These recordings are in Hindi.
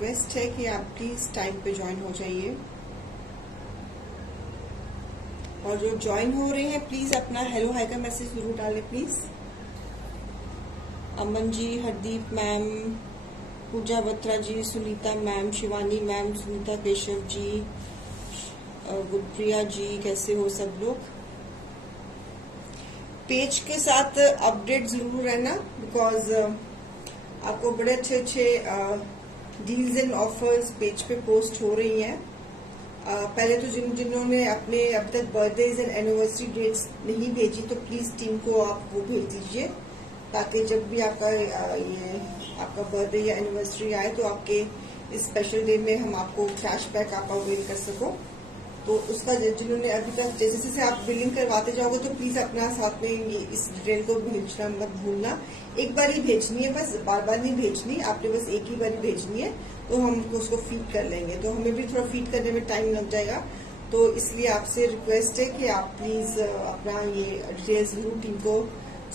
रिक्वेस्ट है कि आप प्लीज टाइम पे ज्वाइन हो जाइए, और जो ज्वाइन हो रहे हैं प्लीज अपना हेलो हाय का मैसेज जरूर डालें please. Aman ji, Hardeep ma'am, Pooja Batra ji, Sunita ma'am, Shivani ma'am, Sunita Keshav ji, Gudpriya ji, कैसे हो सब लोग। पेज के साथ अपडेट जरूर रहना, बिकॉज आपको बड़े अच्छे अच्छे डील्स एंड ऑफर्स पेज पे पोस्ट हो रही हैं। पहले तो जिन्होंने अपने अब तक बर्थडेज एंड एनिवर्सरी डेट्स नहीं भेजी तो प्लीज टीम को आप वो भेज दीजिए, ताकि जब भी आपका आपका बर्थडे या एनिवर्सरी आए तो आपके इस स्पेशल डे में हम आपको कैशबैक आप अवेल कर सको। तो उसका जिन्होंने अभी तक जैसे जैसे आप बिलिंग करवाते जाओगे तो प्लीज अपना साथ में इस डिटेल को भेजना मत भूलना। एक बार ही भेजनी है, बस बार बार नहीं भेजनी, आपने बस एक ही बार ही भेजनी है, तो हम उसको फीड कर लेंगे, तो हमें भी थोड़ा फीड करने में टाइम लग जाएगा। तो इसलिए आपसे रिक्वेस्ट है कि आप प्लीज अपना ये डिटेल्स जरूर टीम को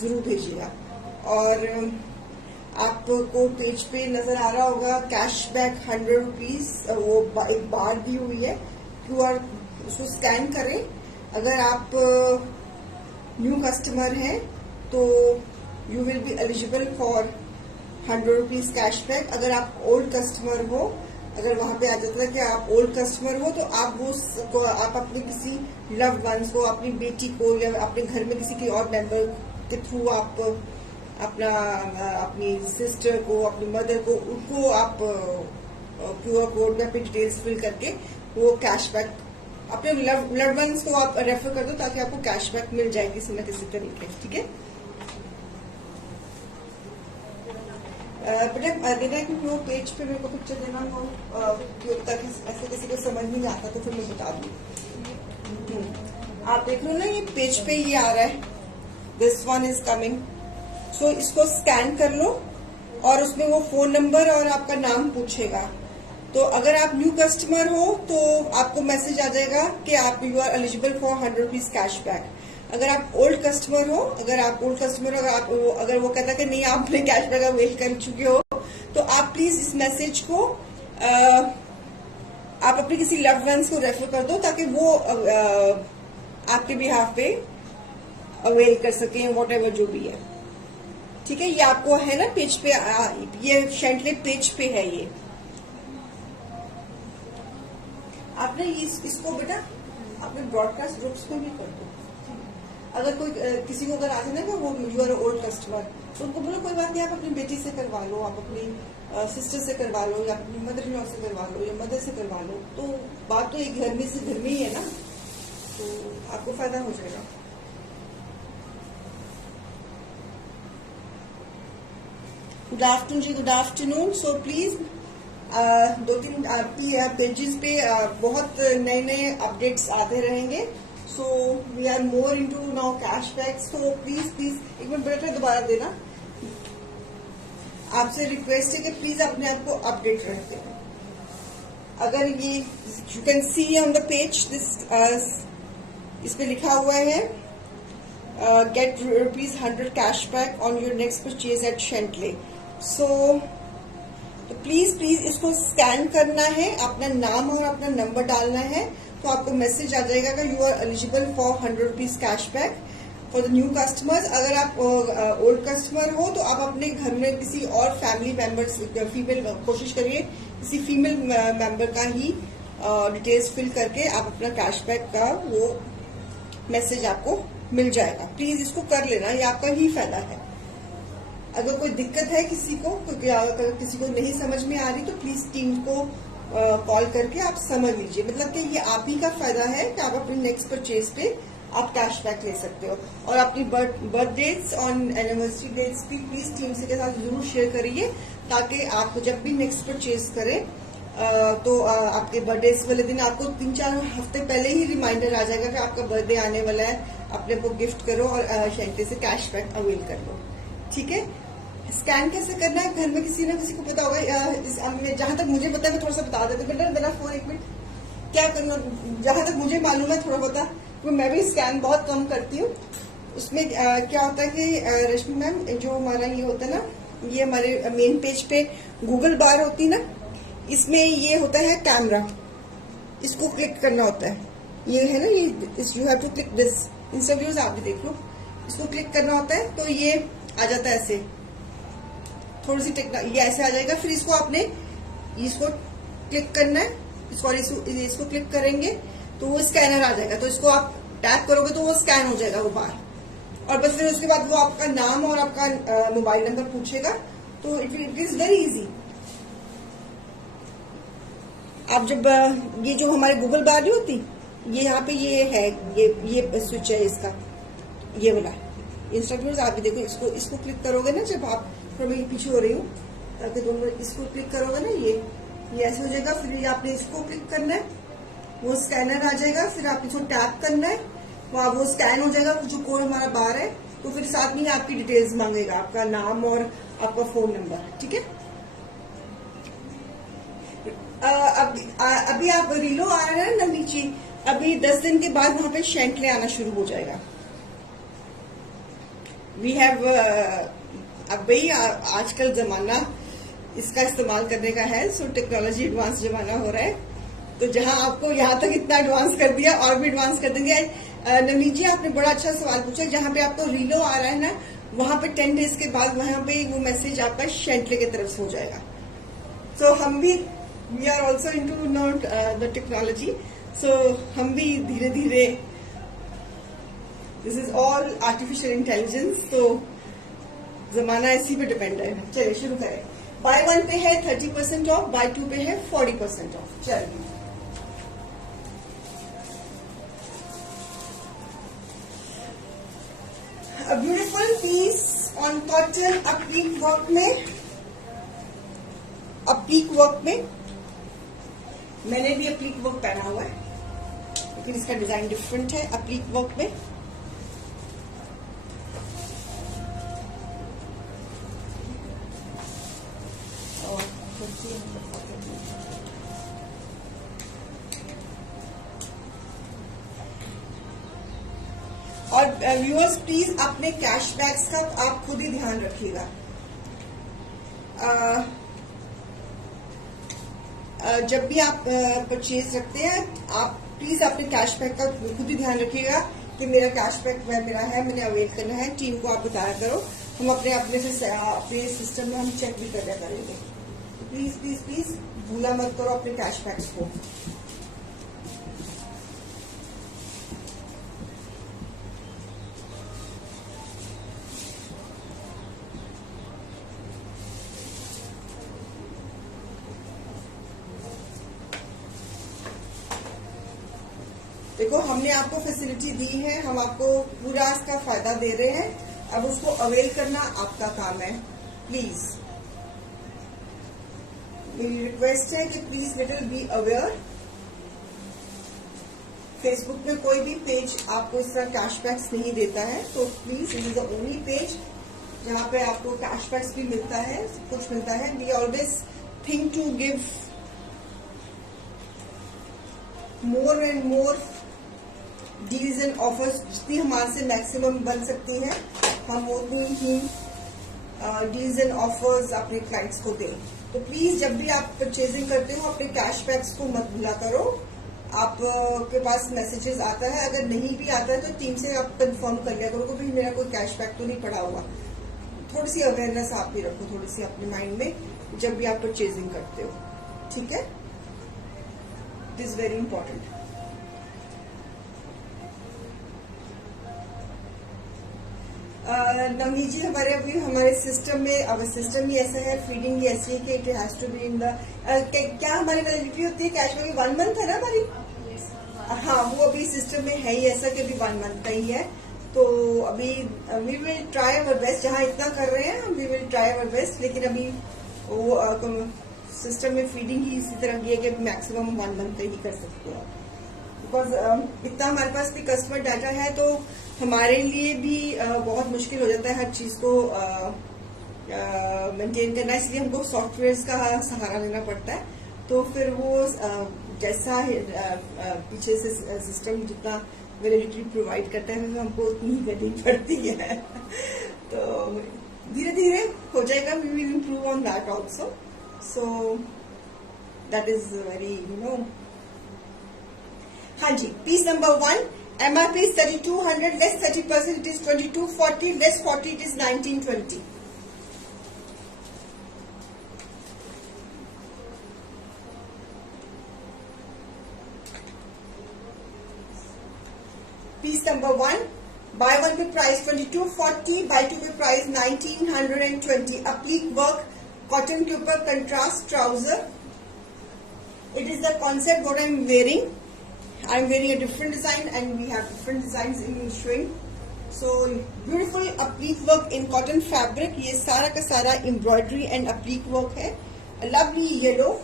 जरूर भेजिएगा। और आपको पेज पे नजर आ रहा होगा कैशबैक 100 रुपीज, वो एक बार दी हुई है, QR उसको स्कैन करें। अगर आप न्यू कस्टमर हैं तो you will be eligible for 100 rupees cashback. अगर आप ओल्ड कस्टमर हो, अगर वहां पे आ जाता है कि आप ओल्ड कस्टमर हो, तो आप अपने किसी लव्ड वंस को, अपनी बेटी को या अपने घर में किसी के और मेंबर के थ्रू आप अपनी सिस्टर को, अपनी मदर को, उनको आप QR कोड में अपनी डिटेल्स फिल करके वो कैशबैक अपने लव्ड वंस को आप रेफर कर दो, ताकि आपको कैशबैक मिल जाए किसी न किसी तरीके। ठीक है बेटा, वो पेज पे मेरे को पिक्चर देना हो, ताकि ऐसे किसी को समझ नहीं आता तो फिर मैं बता दूं। आप देख लो ना, ये पेज पे ये आ रहा है, दिस वन इज कमिंग। सो इसको स्कैन कर लो और उसमें वो फोन नंबर और आपका नाम पूछेगा। तो अगर आप न्यू कस्टमर हो तो आपको मैसेज आ जाएगा कि आप you are eligible for 100 rupees cashback. अगर आप ओल्ड कस्टमर हो, अगर वो कहता कि नहीं आपने कैशबैक अवेल कर चुके हो, तो आप प्लीज इस मैसेज को आप अपने किसी लव्ड वंस को रेफर कर दो, ताकि वो आपके बिहाफ पे अवेल कर सके व्हाटएवर जो भी है। ठीक है, ये आपको है ना पेज पे, ये शेंटले पेज पे है। ये आपने इसको बेटा अपने ब्रॉडकास्ट ग्रुप्स में भी कर दो। अगर कोई किसी को अगर आ जाए ना कि वो यू आर ओल्ड कस्टमर, तो उनको बोलो कोई बात नहीं, आप अपनी बेटी से करवा लो, आप अपनी सिस्टर से करवा लो, या अपनी मदर इन लॉ से करवा लो, या मदर से करवा लो। तो बात तो एक घर में ही है ना, तो आपको फायदा हो जाएगा। गुड आफ्टरनून जी, good afternoon. So please 2-3 pages पे बहुत नए नए अपडेट्स आते रहेंगे। So we are more into now cashback. So please एक मिनट बेटा दोबारा देना, आपसे रिक्वेस्ट है कि प्लीज अपने आप को अपडेट रखते हैं। अगर ये you can see on the page this, इस पे लिखा हुआ है get ₹100 cashback on your next purchase at Chantelle. So तो प्लीज इसको स्कैन करना है, अपना नाम और अपना नंबर डालना है, तो आपको मैसेज आ जाएगा कि you are eligible for 100 rupees cashback for the new customers. अगर आप ओल्ड कस्टमर हो तो आप अपने घर में किसी और फैमिली मेंबर्स, फीमेल, कोशिश करिए किसी फीमेल मेंबर का ही डिटेल्स फिल करके आप अपना कैशबैक का वो मैसेज आपको मिल जाएगा। प्लीज इसको कर लेना, ये आपका ही फायदा है। अगर कोई दिक्कत है किसी को, अगर किसी को नहीं समझ में आ रही, तो प्लीज टीम को कॉल करके आप समझ लीजिए। मतलब कि ये आप ही का फायदा है कि आप अपनी नेक्स्ट परचेज पे आप कैशबैक ले सकते हो। और अपनी बर्थ डेट्स और एनिवर्सरी डेट्स भी प्लीज टीम से के साथ जरूर शेयर करिए, ताकि आप जब भी नेक्स्ट परचेज करें तो आपके बर्थडे वाले दिन आपको 3-4 हफ्ते पहले ही रिमाइंडर आ जाएगा कि आपका बर्थडे आने वाला है, अपने को गिफ्ट करो और शेंटे से कैशबैक अवेल कर लो। ठीक है, स्कैन कैसे करना है, घर में किसी न किसी को पता होगा। जहां तक मुझे पता है मैं थोड़ा सा बता देती हूँ। मेरा फोन एक मिनट, क्या करना, जहां तक मुझे मालूम है थोड़ा पता, क्योंकि मैं भी स्कैन बहुत कम करती हूँ। उसमें क्या होता है कि रश्मि मैम, जो हमारा ये होता है ना, ये हमारे मेन पेज पे गूगल बार होती है ना, इसमें ये होता है कैमरा, इसको क्लिक करना होता है, ये है ना, ये you have to click this. Insta views आप भी देख लो, इसको क्लिक करना होता है तो ये आ जाता है ऐसे, थोड़ी सी ये ऐसे आ जाएगा। फिर इसको आपने इसको क्लिक करना है, इसको क्लिक करेंगे तो वो स्कैनर आ जाएगा, तो इसको आप टैप करोगे तो वो स्कैन हो जाएगा वो बाहर, और बस फिर उसके बाद वो आपका नाम और आपका मोबाइल नंबर पूछेगा, तो इट इज वेरी इजी। आप जब ये जो हमारे गूगल बार नहीं होती, ये यहाँ पे ये है, ये स्विच है इसका, ये वाला इंस्ट्रक्शंस आप भी देखो, इसको क्लिक करोगे ना, जब आप थोड़ा मैं पीछे हो रही हूँ ताकि दोनों, इसको क्लिक करोगे ना, ये ऐसे हो जाएगा। फिर ये आपने इसको क्लिक करना है, वो स्कैनर आ जाएगा, फिर आप इसको टैप करना है, वो स्कैन हो जाएगा जो कोड हमारा बाहर है, तो फिर साथ में आपकी डिटेल्स मांगेगा, आपका नाम और आपका फोन नंबर, ठीक है। अभी आप रीलो आ रहा है ना नीचे, अभी 10 दिन के बाद वहां पे शेंटले आना शुरू हो जाएगा। वी हैव अब भाई आजकल जमाना इसका इस्तेमाल करने का है, सो टेक्नोलॉजी एडवांस जमाना हो रहा है, तो जहां आपको यहाँ तक इतना एडवांस कर दिया और भी एडवांस कर देंगे। नवनीत जी आपने बड़ा अच्छा सवाल पूछा, जहां पे आपको रीलो आ रहा है ना, वहां पे 10 डेज के बाद वहां पे वो मैसेज आपका शेंटले की तरफ से हो जाएगा। सो हम भी we are also into not the technology, so हम भी धीरे धीरे, this is all artificial intelligence, तो जमाना इसी पे डिपेंड है। चलिए शुरू करें। बाय 1 पे है 30% ऑफ, बाय 2 पे है 40% ऑफ। चलिए A beautiful piece on cotton, applique work में, applique वर्क में, मैंने भी applique वर्क पहना हुआ है, लेकिन इसका डिजाइन डिफरेंट है। applique वर्क में और व्यूअर्स प्लीज अपने कैशबैक्स का आप खुद ही ध्यान रखिएगा। जब भी आप परचेज रखते हैं, आप प्लीज अपने कैशबैक का खुद ही ध्यान रखिएगा कि मेरा कैशबैक मेरा है, मैंने अवेल करना है। टीम को आप बताया करो, हम अपने सिस्टम में हम चेक भी कर लिया करेंगे। प्लीज प्लीज प्लीज भूला मत करो अपने कैशबैक्स को। देखो हमने आपको फैसिलिटी दी है, हम आपको पूरा इसका फायदा दे रहे हैं, अब उसको अवेल करना आपका काम है। प्लीज मेरी रिक्वेस्ट है कि please little be aware. Facebook में कोई भी पेज आपको इस तरह कैशबैक्स नहीं देता है, तो please it is the only page जहां पे आपको कैशबैक्स भी मिलता है, सब कुछ मिलता है। We always think to give more and more deals and offers, जितनी हमारे से मैक्सिमम बन सकती है हम उतनी ही डील्स एंड ऑफर्स अपने क्लाइंट्स को दें। तो प्लीज जब भी आप परचेजिंग करते हो अपने कैशबैक्स को मत भूला करो। आपके पास मैसेजेस आता है, अगर नहीं भी आता है तो टीम से आप कंफर्म कर लिया करो कि भाई मेरा कोई कैशबैक तो नहीं पड़ा हुआ। थोड़ी सी अवेयरनेस आप भी रखो, थोड़ी सी अपने माइंड में जब भी आप परचेजिंग करते हो, ठीक है। It is very important. Navneet ji हमारे सिस्टम में, अब सिस्टम ही ऐसा है, फीडिंग ही ऐसी है कि it has to be in the, क्या हमारी वैलिडिटी होती है कैशबैक की? 1 मंथ है ना हमारी। हाँ, वो अभी सिस्टम में है ही ऐसा कि अभी 1 मंथ का ही है। तो अभी we will try our best, जहाँ इतना कर रहे हैं we will try our best, लेकिन अभी वो सिस्टम में फीडिंग ही इसी तरह की है कि मैक्सिमम 1 मंथ का ही कर सकते हैं। बिकॉज इतना हमारे पास भी कस्टमर डाटा है तो हमारे लिए भी बहुत मुश्किल हो जाता है हर चीज को मेंटेन करना, इसलिए हमको सॉफ्टवेयर का सहारा लेना पड़ता है। तो फिर वो जैसा पीछे से सिस्टम जितना वैलिडिटी प्रोवाइड करता है हमको उतनी ही करनी पड़ती है। तो धीरे धीरे हो जाएगा, we will improve on that also. So that is very हाँ जी, piece number 1, MRP is 3200, less 30%, it is 2240, less 40, it is 1920. Piece number 1, buy one पे price 2240, buy two पे price 1920. Applique work, cotton के ऊपर contrast trouser. It is the concept what I am wearing. I am wearing a different design and we have different designs in showing. So beautiful applique work in cotton fabric. ये सारा का सारा embroidery and applique work है. A lovely yellow.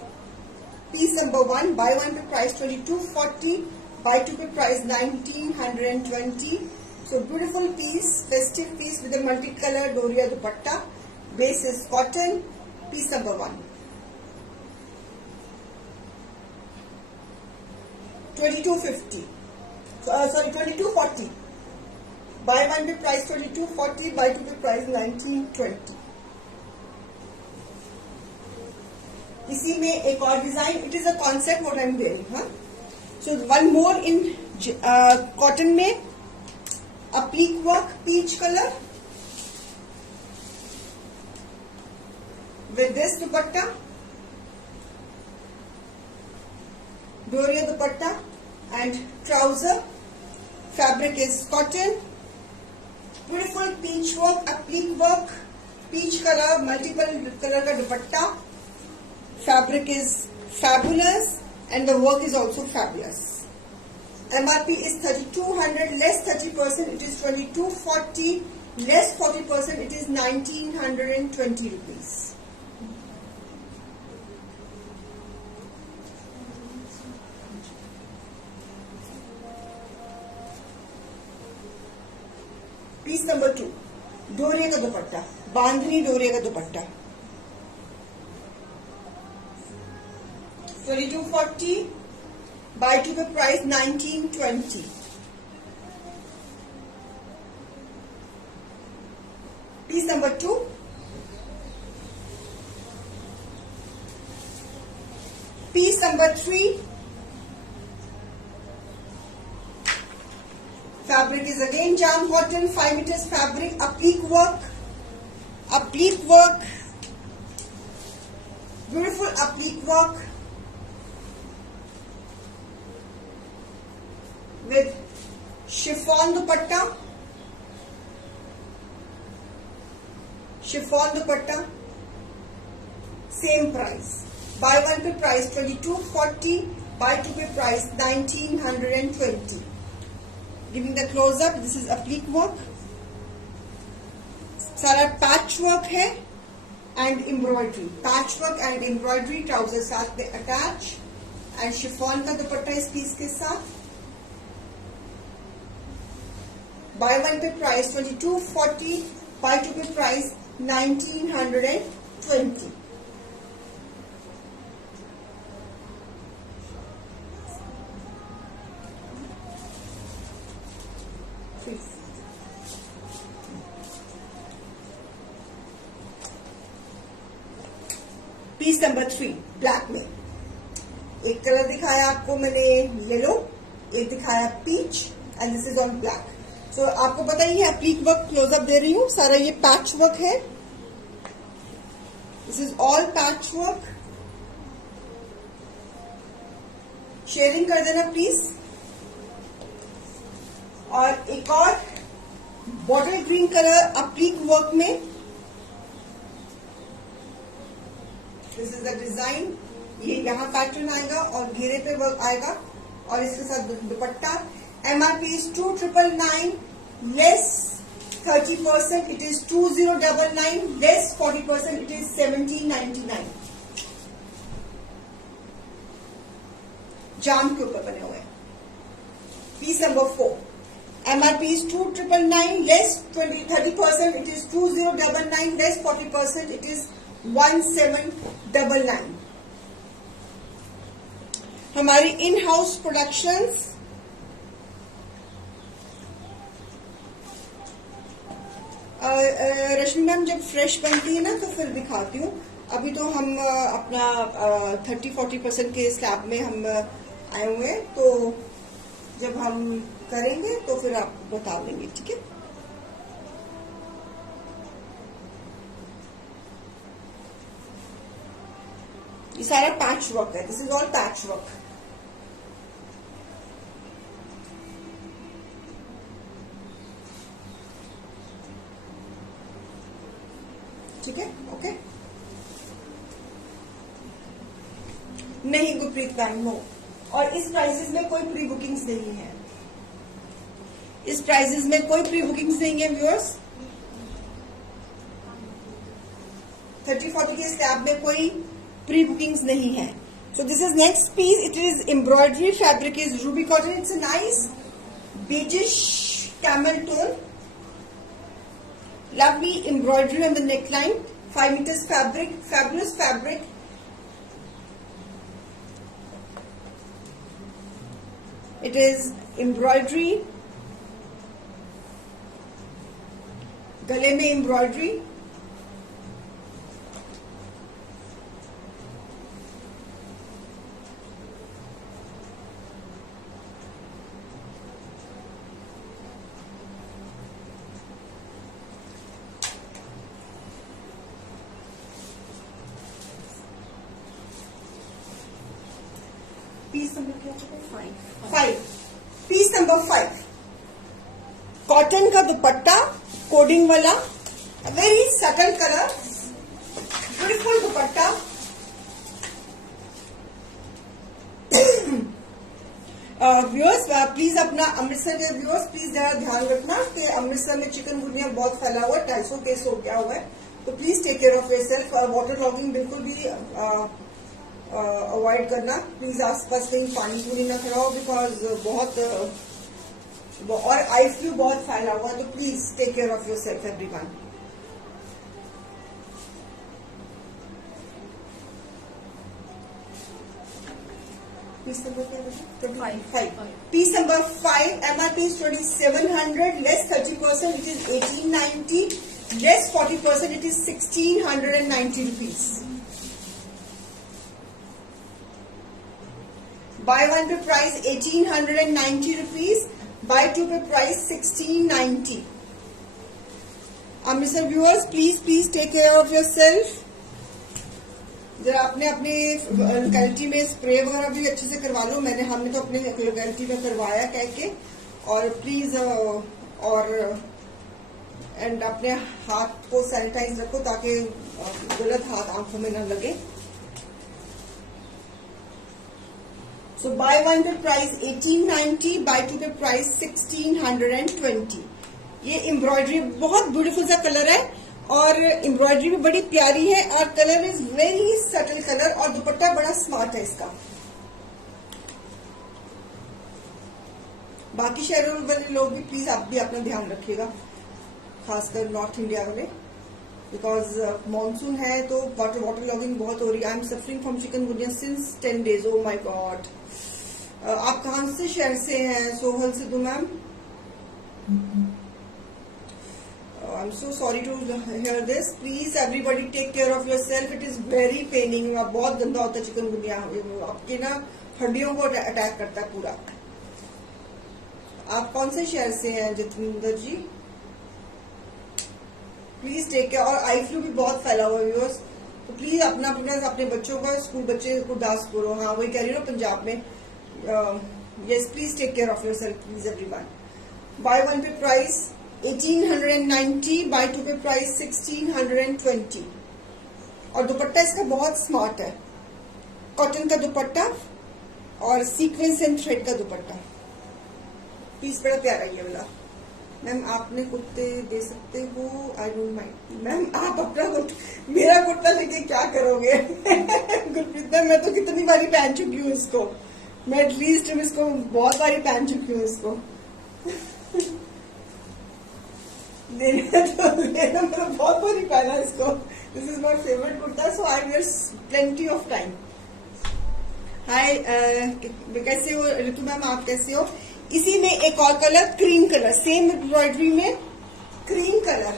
Piece number 1, buy one पे price 2240, buy two पे price 1920. So beautiful piece, festive piece with a multicolor doria dupatta. Base is cotton. Piece number 1. 2250. Sorry, 2240. Buy one पे price 2240, buy two पे price 1920. इसी में एक और design, it is a concept what I am wearing. हाँ, so one more in cotton में applique work, peach color with this dupatta, doria dupatta and trouser. Fabric is cotton. Beautiful peach work, applique work, peach color, multiple color का dupatta. Fabric is fabulous and the work is also fabulous. MRP is 3200, less 30%, it is 2240, less 40%, it is 1920 rupees. Piece number 2, डोरे का दुपट्टा, बांधनी डोरे का दुपट्टा. 2240, buy two पे price 1920. Piece number 2, piece number 3, fabric is again jam cotton, 5 meters fabric, applique work, beautiful applique work with chiffon dupatta, same price. Buy one पे price 2240, buy two पे price 1920. Giving the close up, this is applique work. सारा पैच वर्क है and embroidery. Patch work and embroidery, trousers साथ में attach and chiffon का दुपट्टा इस पीस के साथ. Buy one पे price 2240, buy two पे price 1920. पीस नंबर 3, ब्लैक में एक कलर दिखाया आपको मैंने येलो, एक दिखाया peach and this is on black. तो आपको पता ही है एप्लीक वर्क क्लोजअप दे रही हूँ, सारा ये पैच वर्क है. This is all patch work. Sharing कर देना प्लीज. और एक और bottle green colour applique work में. This is the design. ये यहाँ पैटर्न आएगा और घेरे पे वर्क आएगा और इसके साथ दुपट्टा. MRP is 2999, less 30%, it is 2099, less 40%, it is 1799. जाम के ऊपर बने हुए हैं. Piece number 4, MRP is 2999, less 30%, it is 2099, less 40%, it is 1799. हमारी in house productions Rashmi ma'am जब फ्रेश बनती है ना तो फिर दिखाती हूँ. अभी तो हम अपना 30-40% के स्लैब में हम आए हुए हैं, तो जब हम करेंगे तो फिर आपको बता देंगे, ठीक है। ये सारा पैच वर्क है, this is all patch work. ठीक है, ओके। नहीं गुरप्रीत मैम, नो। और इस प्राइसेस में कोई प्री बुकिंग्स नहीं है, इस प्राइसेस में कोई प्री बुकिंग्स नहीं है व्यूअर्स। 30-40 के स्लैब में कोई प्री बुकिंग्स नहीं है। So this is next piece, it is embroidery, fabric is ruby cotton, it's a nice beige camel tone, lovely embroidery on the neckline, 5 meters fabric, fabulous fabric. It is embroidery, गले में एम्ब्रॉयडरी, पीस नंबर क्या है? 5। पीस नंबर 5, कॉटन का दुपट्टा, कोडिंग वाला, very subtle colour, beautiful dupatta. Viewers please अपना अमृतसर के व्यूअर्स प्लीज जरा ध्यान रखना कि अमृतसर में चिकनगुनिया बहुत फैला हुआ है, 250 केस हो गया हुआ है, तो please take care of yourself. Water logging बिल्कुल भी अवॉइड करना, प्लीज आसपास कहीं पानी पूरी ना खड़ा हो, बिकॉज बहुत और आई फ्लू बहुत फैला हुआ है, तो please take care of yourself everyone. Piece number क्या है? 5। Piece number 5, MRP is 2700, less 30%, it is 1890, less 40%, it is 1690 rupees. Buy one pay price 1890 rupees, buy two pay price 1690। Amritsar viewers please take care of yourself. जरा अपने अपने लोकेलिटी में स्प्रे वगैरह भी अच्छे से करवा लो, हमने तो अपने लोकेलिटी में करवाया कह के, और प्लीज और एंड अपने हाथ को सैनिटाइज रखो ताकि गलत हाथ आंखों में न लगे। So buy one पे price 1890, buy two pay price 1620। ये एम्ब्रॉयडरी बहुत ब्यूटीफुल सा कलर है, और एम्ब्रॉयडरी भी बड़ी प्यारी है, और colour is very subtle colour, और दुपट्टा बड़ा स्मार्ट है इसका। बाकी शहरों वाले लोग भी प्लीज आप भी अपना ध्यान रखिएगा, खासकर नॉर्थ इंडिया वाले, बिकॉज मानसून है तो वाटर लॉगिंग बहुत हो रही है। I am suffering from chikungunya since 10 days। Oh my God. आप कहां से शहर से हैं? Sohal Sidhu ma'am, I am so sorry to hear this. Please everybody take care of yourself, it is very paining, बहुत गंदा होता है चिकनगुनिया, आपके ना हड्डियों को अटैक करता है पूरा। आप कौन से शहर से हैं जितेंद्र जी? प्लीज टेक केयर, और आई फ्लू भी बहुत फैला हुआ है व्यूअर्स, तो प्लीज अपने बच्चों का, स्कूल बच्चे गुरदासपुर, हाँ वही कह रही हूँ पंजाब में, yes please take care of yourself please everyone. Buy one pay price 1890, buy two pay price 1620, और दुपट्टा इसका बहुत स्मार्ट है, कॉटन का दुपट्टा और सीक्वेंस एंड थ्रेड का दुपट्टा, पीस बड़ा प्यारा ये वाला। मैम आपने कुर्ते दे सकते हो? I don't mind. मैम आप अपना मेरा कुर्ता लेके क्या करोगे? गुरप्रीत मैम मैं तो कितनी बारी पहन चुकी हूँ इसको, मैं एटलीस्ट इसको बहुत बारी पहन चुकी हूँ इसको। लेना मैंने बहुत बारी पहना इसको, this is my favourite kurta, so I wear plenty of time. Hi कैसे हो ऋतु मैम, आप कैसे हो? इसी में एक और colour cream colour, same embroidery में क्रीम कलर,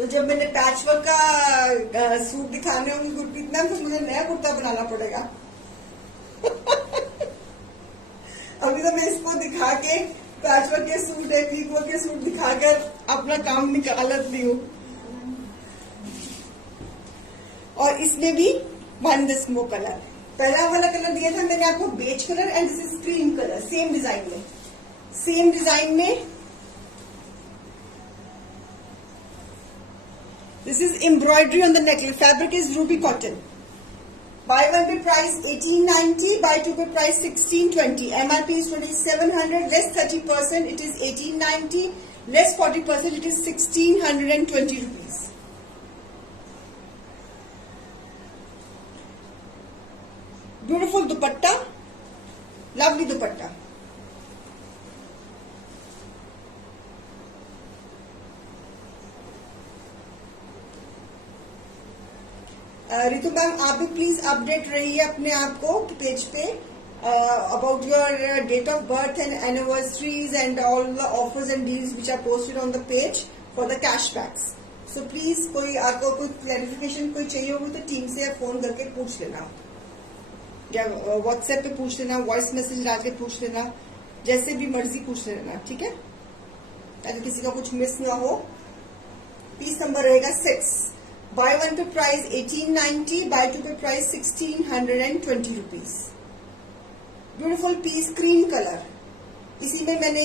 तो जब मैंने पैचवर्क का सूट दिखाने होंगे गुरप्रीत मैम, तो मुझे नया कुर्ता बनाना पड़ेगा। अभी तो मैं इसको दिखा के पैचवर्क के सूट है, पीकवर्क के सूट दिखाकर अपना काम निकालती हूँ। और इसमें भी वन द स्मोक कलर, पहला वाला कलर दिया था मैंने आपको beige colour, and this is cream colour. Same design में this is embroidery on the necklace. Fabric is ruby cotton. Buy one pay price 1890, buy two pay price 1620। MRP is 2700, less 30% it is 1890, less 40% it is 1620 rupees. Beautiful dupatta, lovely dupatta. Ritu ma'am आप भी प्लीज अपडेट रहिए अपने आप को पेज पे about your date of birth and anniversaries and all the offers and deals which are posted on the page for the cashbacks. So please कोई आपको कोई क्लैरिफिकेशन कोई चाहिए होगी तो टीम से फोन करके पूछ लेना, या व्हाट्सएप पे पूछ लेना, वॉइस मैसेज डाल के पूछ लेना, जैसे भी मर्जी पूछ लेना, ठीक है, ताकि किसी का कुछ मिस ना हो। पीस नंबर रहेगा 6। Buy one pay price 1890, buy two pay price 1620 rupees. Beautiful piece, cream colour. इसी में मैंने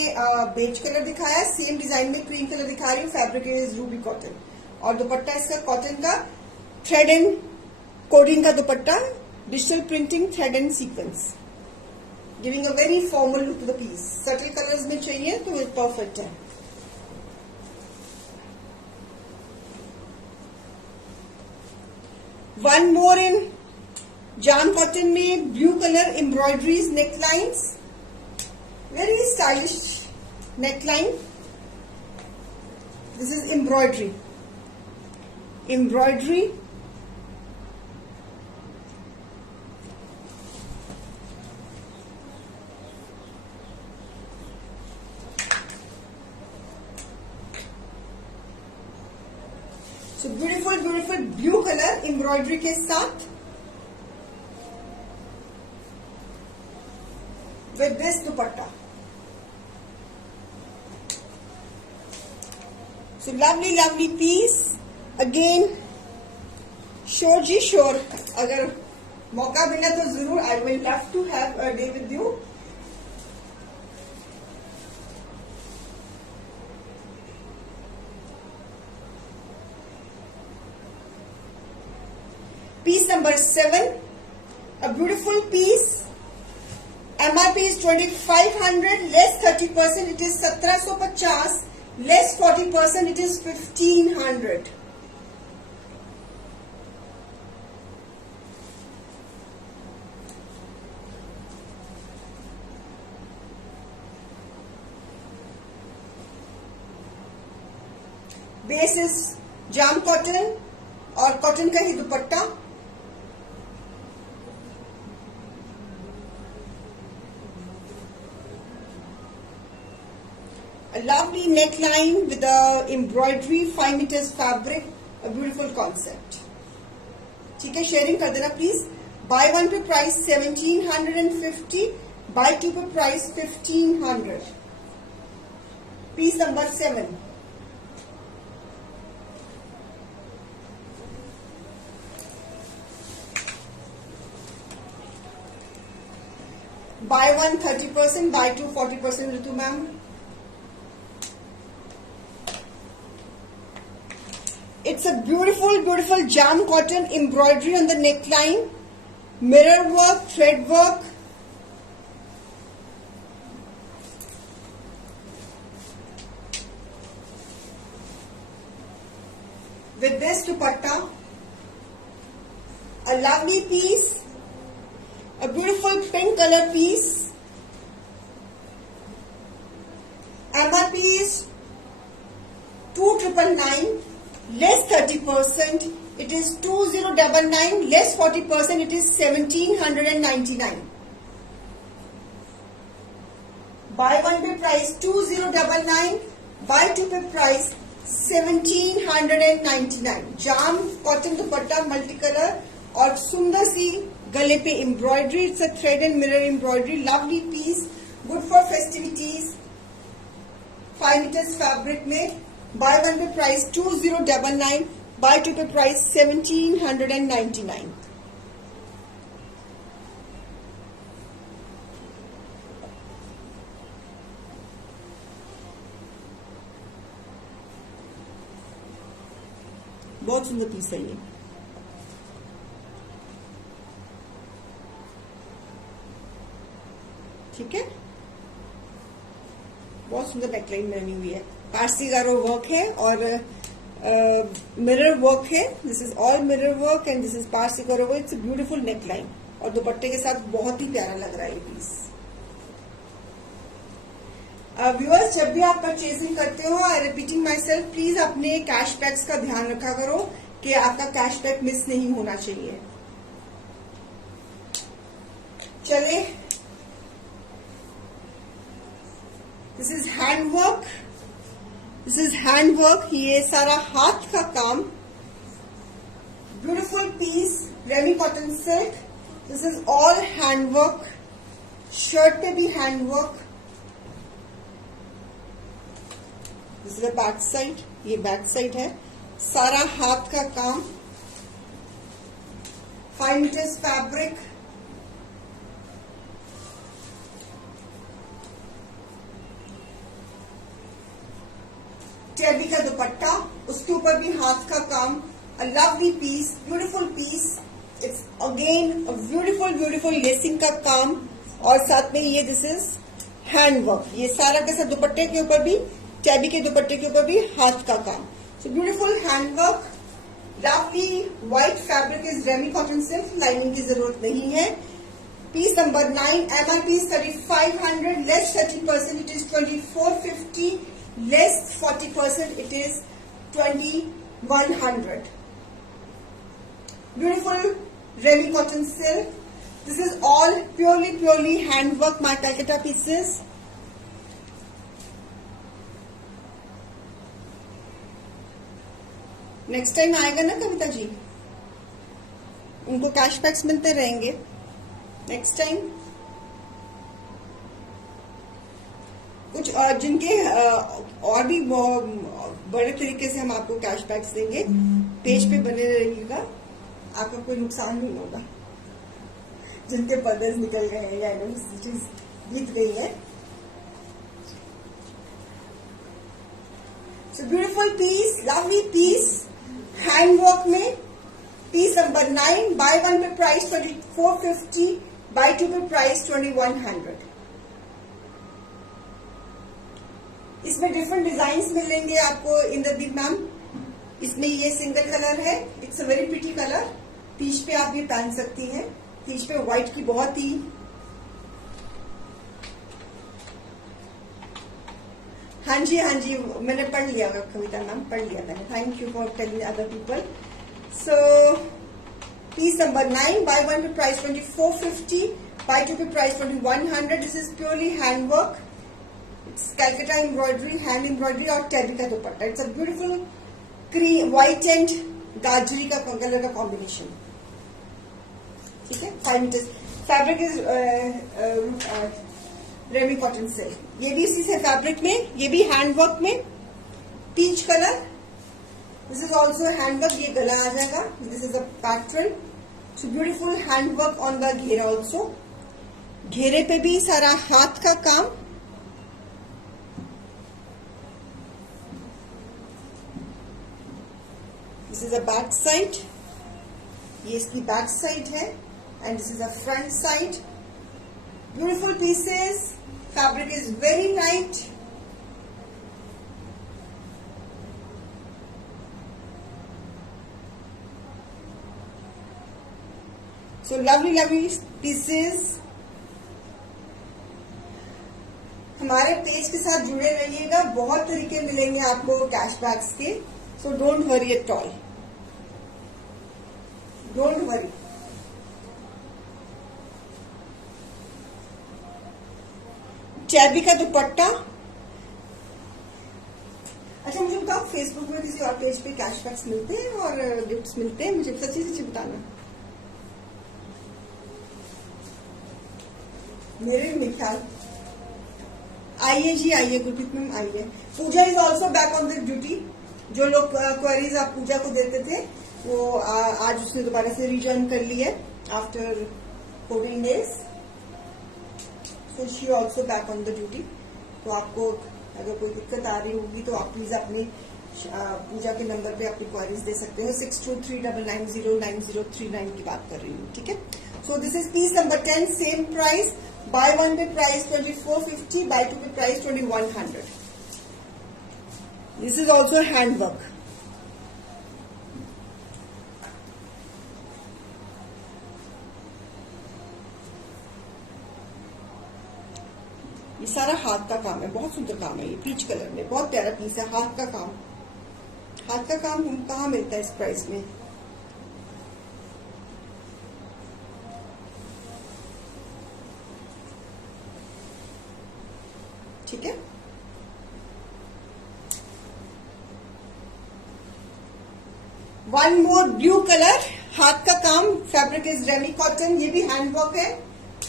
बेज कलर दिखाया, सेम डिजाइन में क्रीम कलर दिखा रही हूँ। फैब्रिक इज रूबी कॉटन और दुपट्टा इसका कॉटन का थ्रेड एंड कोडिंग का dupatta, digital printing, thread and sequence, giving a very formal look to the piece. Subtle colours में चाहिए तो ये परफेक्ट है। One more in jam cotton में blue colour, embroideries, necklines, very stylish neckline. This is embroidery. So beautiful blue colour embroidery के साथ with this dupatta. So lovely piece again. Sure जी श्योर, अगर मौका मिला तो जरूर I will love to have a day with you. Piece number 7, a beautiful piece. MRP is 2500, less 30%, it is 1750, less 40%, it is 1500. Base is jam cotton और कॉटन का ही दुपट्टा। A lovely neckline with a embroidery, 5 meters fabric, a beautiful concept. ठीक है, शेयरिंग कर देना please. Buy one pay price 1750, buy two pay price 1500। Piece number 7। Buy one 30%, buy two 40%। Ritu ma'am it's a beautiful jam cotton embroidery on the neckline, mirror work, thread work, with this dupatta, a lovely piece, a beautiful pink color piece. MRP is 2999, less 30%, it is 2099, less 40%, it is 1799. Buy one pay price 2099, buy two pay price 1799। Jam cotton dupatta multi colour और सुंदर सी गले पे embroidery, it's a thread and mirror embroidery, lovely piece, good for festivities, 5 metres fabric में। Buy one pay price 2099, buy two pay price 1799। बहुत सुंदर पीस है ये। ठीक है, बहुत सुंदर नेकलाइन बनी हुई है, पारसी गारो वर्क है और मिरर वर्क है। This is all mirror work and this is Parsi Garo work. It's a beautiful neckline और दुपट्टे के साथ बहुत ही प्यारा लग रहा है ये पीस। व्यूअर्स, जब भी आप परचेजिंग करते हो, आई रिपीटिंग माई सेल्फ, प्लीज अपने कैशबैक्स का ध्यान रखा करो कि आपका कैशबैक मिस नहीं होना चाहिए। चले, this is hand work, this is hand work, ये सारा हाथ का काम, beautiful piece, ramie cotton silk, this is all hand work. Shirt पे भी hand work. This is back side, ये बैक साइड है, सारा हाथ का काम, 5 मीटर्स फैब्रिक, टेबी का दुपट्टा, उसके ऊपर भी हाथ का काम, a lovely piece, beautiful piece. It's again a beautiful beautiful lacing का काम और साथ में ये दिस इज हैंड वर्क। ये सारा के साथ दुपट्टे के ऊपर भी, टैबी के दुपट्टे के ऊपर भी हाथ का काम। So beautiful hand work, lovely white fabric is ramie cotton silk, lining की जरूरत नहीं है। Piece number 9, MRP is 3500, less 30%, it is 2450, less 40%, it is 2100। Beautiful ramie cotton silk, this is all purely hand work, my Calcutta pieces. Next time आएगा ना कविता जी, उनको कैशबैक्स मिलते रहेंगे नेक्स्ट टाइम। कुछ जिनके और भी बड़े तरीके से हम आपको कैशबैक्स देंगे, पेज पे बने रहिएगा, आपको कोई नुकसान नहीं होगा। जिनके पर्दे निकल गए हैं या चीज बीत गई है। So beautiful piece, lovely piece, hand work में। Piece number 9, buy one pay price 2450, buy two pay price 2100। इसमें डिफरेंट डिजाइन मिलेंगे आपको इंद्रदीप मैम। इसमें ये सिंगल कलर है, it's a very pretty colour. Teej पे आप ये पहन सकती हैं, तीज पे व्हाइट की बहुत ही हाँ जी मैंने पढ़ लिया कविता मैम, पढ़ लिया मैंने। Thank you for telling other people. So piece number 9, buy one pay price 2450, buy two pay price 2100। This is purely hand work, it's Calcutta embroidery, hand embroidery और टेबी का dupatta. It's a beautiful cream white and गाजरी का कलर का कॉम्बिनेशन। ठीक है, 5 metres fabric is ramie cotton silk. ये भी इसी से फैब्रिक में, ये भी हैंड वर्क में, peach colour. This is also hand work, ये गला आ जाएगा। This is a pattern, so beautiful hand work on the घेरा ऑल्सो। घेरे पे भी सारा हाथ का काम। This is a back side, ये इसकी बैक साइड है and this is a front side. Beautiful pieces, fabric is very light. So lovely pieces. हमारे पेज के साथ जुड़े रहिएगा, बहुत तरीके मिलेंगे आपको कैशबैक्स के। So don't worry at all, don't worry. Tabby का दुपट्टा, अच्छा मुझे बताओ, फेसबुक में किसी और पेज पे कैशबैक्स मिलते हैं और गिफ्ट्स मिलते हैं? मुझे सच्ची सच्ची बताना। मेरे भी ख्याल आइए जी, आइए गुरप्रीत मैम आइए। Pooja is also back on the duty. जो लोग क्वेरीज आप पूजा को देते थे वो आज उसने दोबारा से रिजॉइन कर ली है after 14 days. So she also back on the duty. तो आपको अगर कोई दिक्कत आ रही होगी तो आप प्लीज अपनी पूजा के नंबर पे अपनी क्वेरीज दे सकते हो। 6239909039 की बात कर रही हूँ, ठीक है। So this is peace number 10, same price. Bye one pay price 2450, buy two pay price 2100। This is also hand work. ये सारा हाथ का काम है, बहुत सुंदर काम है। ये पीच कलर में बहुत प्यारा पीस है, हाथ का काम। हाथ का काम कहाँ मिलता है इस प्राइस में? ठीक है। वन मोर ब्लू कलर, हाथ का काम, फैब्रिक इज रेमी कॉटन। ये भी हैंड वर्क है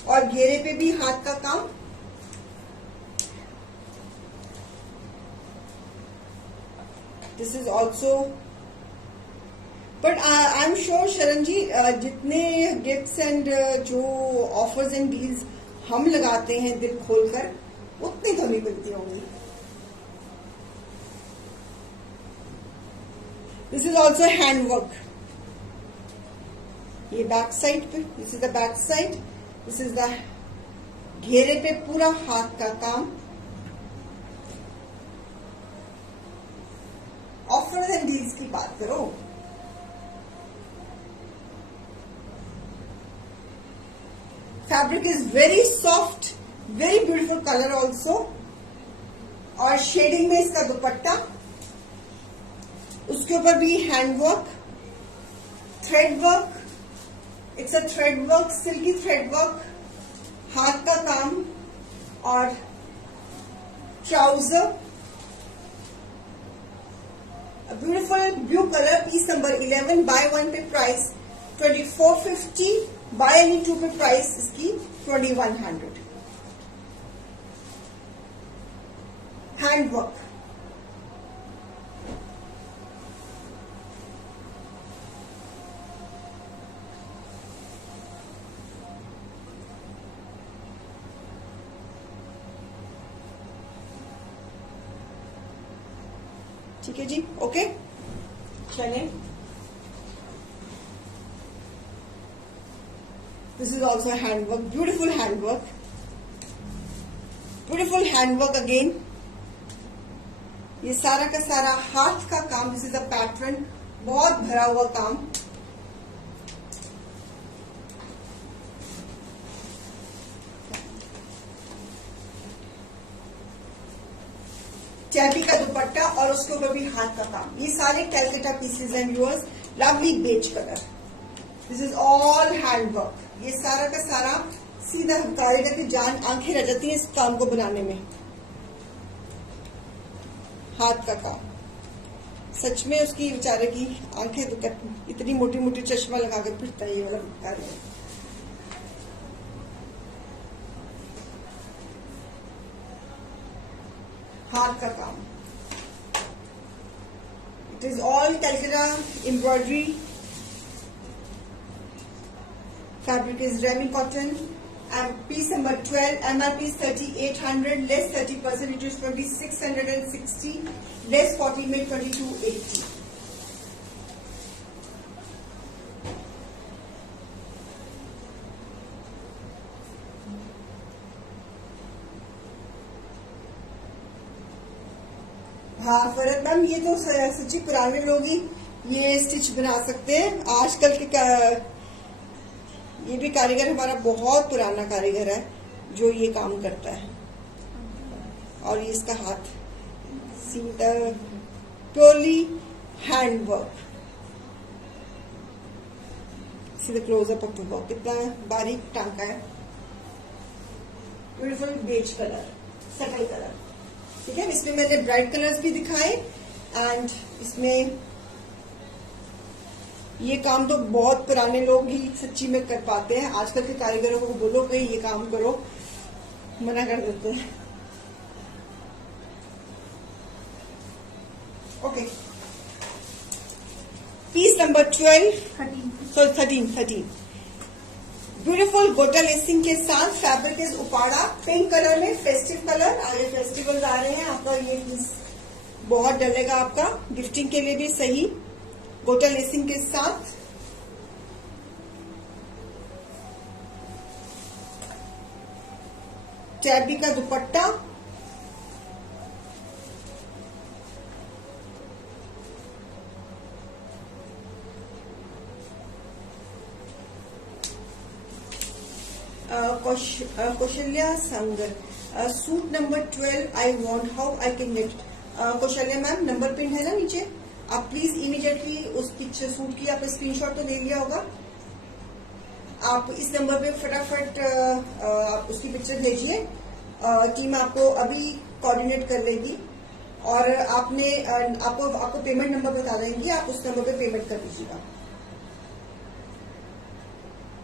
और घेरे पे भी हाथ का काम। This is also, but I am sure शरण जी, जितने गिफ्ट्स एंड जो ऑफर्स एंड डील्स हम लगाते हैं दिल खोलकर, उतनी तो नहीं मिलती होंगी। This is also hand work. ये बैक साइड पे, this is the back side, this is the घेरे पे पूरा हाथ का काम। ऑफर एंड डील्स की बात करो, fabric is very soft, very beautiful colour also. और शेडिंग में इसका दुपट्टा, उसके ऊपर भी hand work, thread work. It's a thread work, silky thread work, हाथ का काम। और trouser, beautiful blue colour, piece number 11। Buy one pay price 2450, buy any two pay price इसकी 2100। हैंड वर्क, ठीक है जी, ओके चलें। This is also hand work, beautiful hand work, beautiful hand work again. ये सारा का सारा हाथ का काम। दिस इज अ पैटर्न, बहुत भरा हुआ काम। चैबी का दुपट्टा और उसके ऊपर भी हाथ का काम। ये सारे Calcutta pieces and viewers, lovely beige colour. This is all hand work. ये सारा का सारा सीधा कारीगर की जान आंखें रह जाती है इस काम को बनाने में। हाथ का काम, सच में उसकी बेचारे की आंखें तो इतनी मोटी मोटी चश्मा लगाकर फिरता है ये वाला कार्य। हाथ का काम, it is all Calcutta embroidery. Fabric is ramie cotton. Piece number 12, MRP is 3800, less 30%, it is 2660, less 40 में 2280। हाँ फरत मैम, ये तो सच्ची पुराने लोग ही ये स्टिच बना सकते हैं। आजकल के ये भी कारीगर हमारा बहुत पुराना कारीगर है जो ये काम करता है। और ये इसका हाथ सीधा, प्योरली हैंड वर्क। सीधा क्लोजअप ऑफ द वर्क, कितना बारीक टांका है। Beautiful beige colour, subtle colour, ठीक है। इसमें मैंने ब्राइट कलर्स भी दिखाए एंड इसमें ये काम तो बहुत पुराने लोग ही सच्ची में कर पाते हैं, आजकल के कारीगरों को बोलो कि ये काम करो, मना कर देते हैं। ओके, पीस नंबर 13 ब्यूटीफुल गोटा लेसिंग के साथ fabric is Uppada, pink colour में, फेस्टिव कलर। आगे फेस्टिवल्स आ रहे हैं, आपका ये पीस बहुत डलेगा, आपका गिफ्टिंग के लिए भी सही। गोटा लेसिंग के साथ टैबी का dupatta, Kaushalya Sangar, suit number 12 I want, how I can net. Kaushalya ma'am, number pin है ना नीचे, आप प्लीज इमीडिएटली उस पिक्चर सूट की आपने स्क्रीनशॉट तो ले लिया होगा, आप इस नंबर पे फटाफट आप उसकी पिक्चर भेजिए, टीम आपको अभी कोऑर्डिनेट कर लेगी और आपको पेमेंट नंबर बता देंगी, आप उस नंबर पे पेमेंट कर दीजिएगा।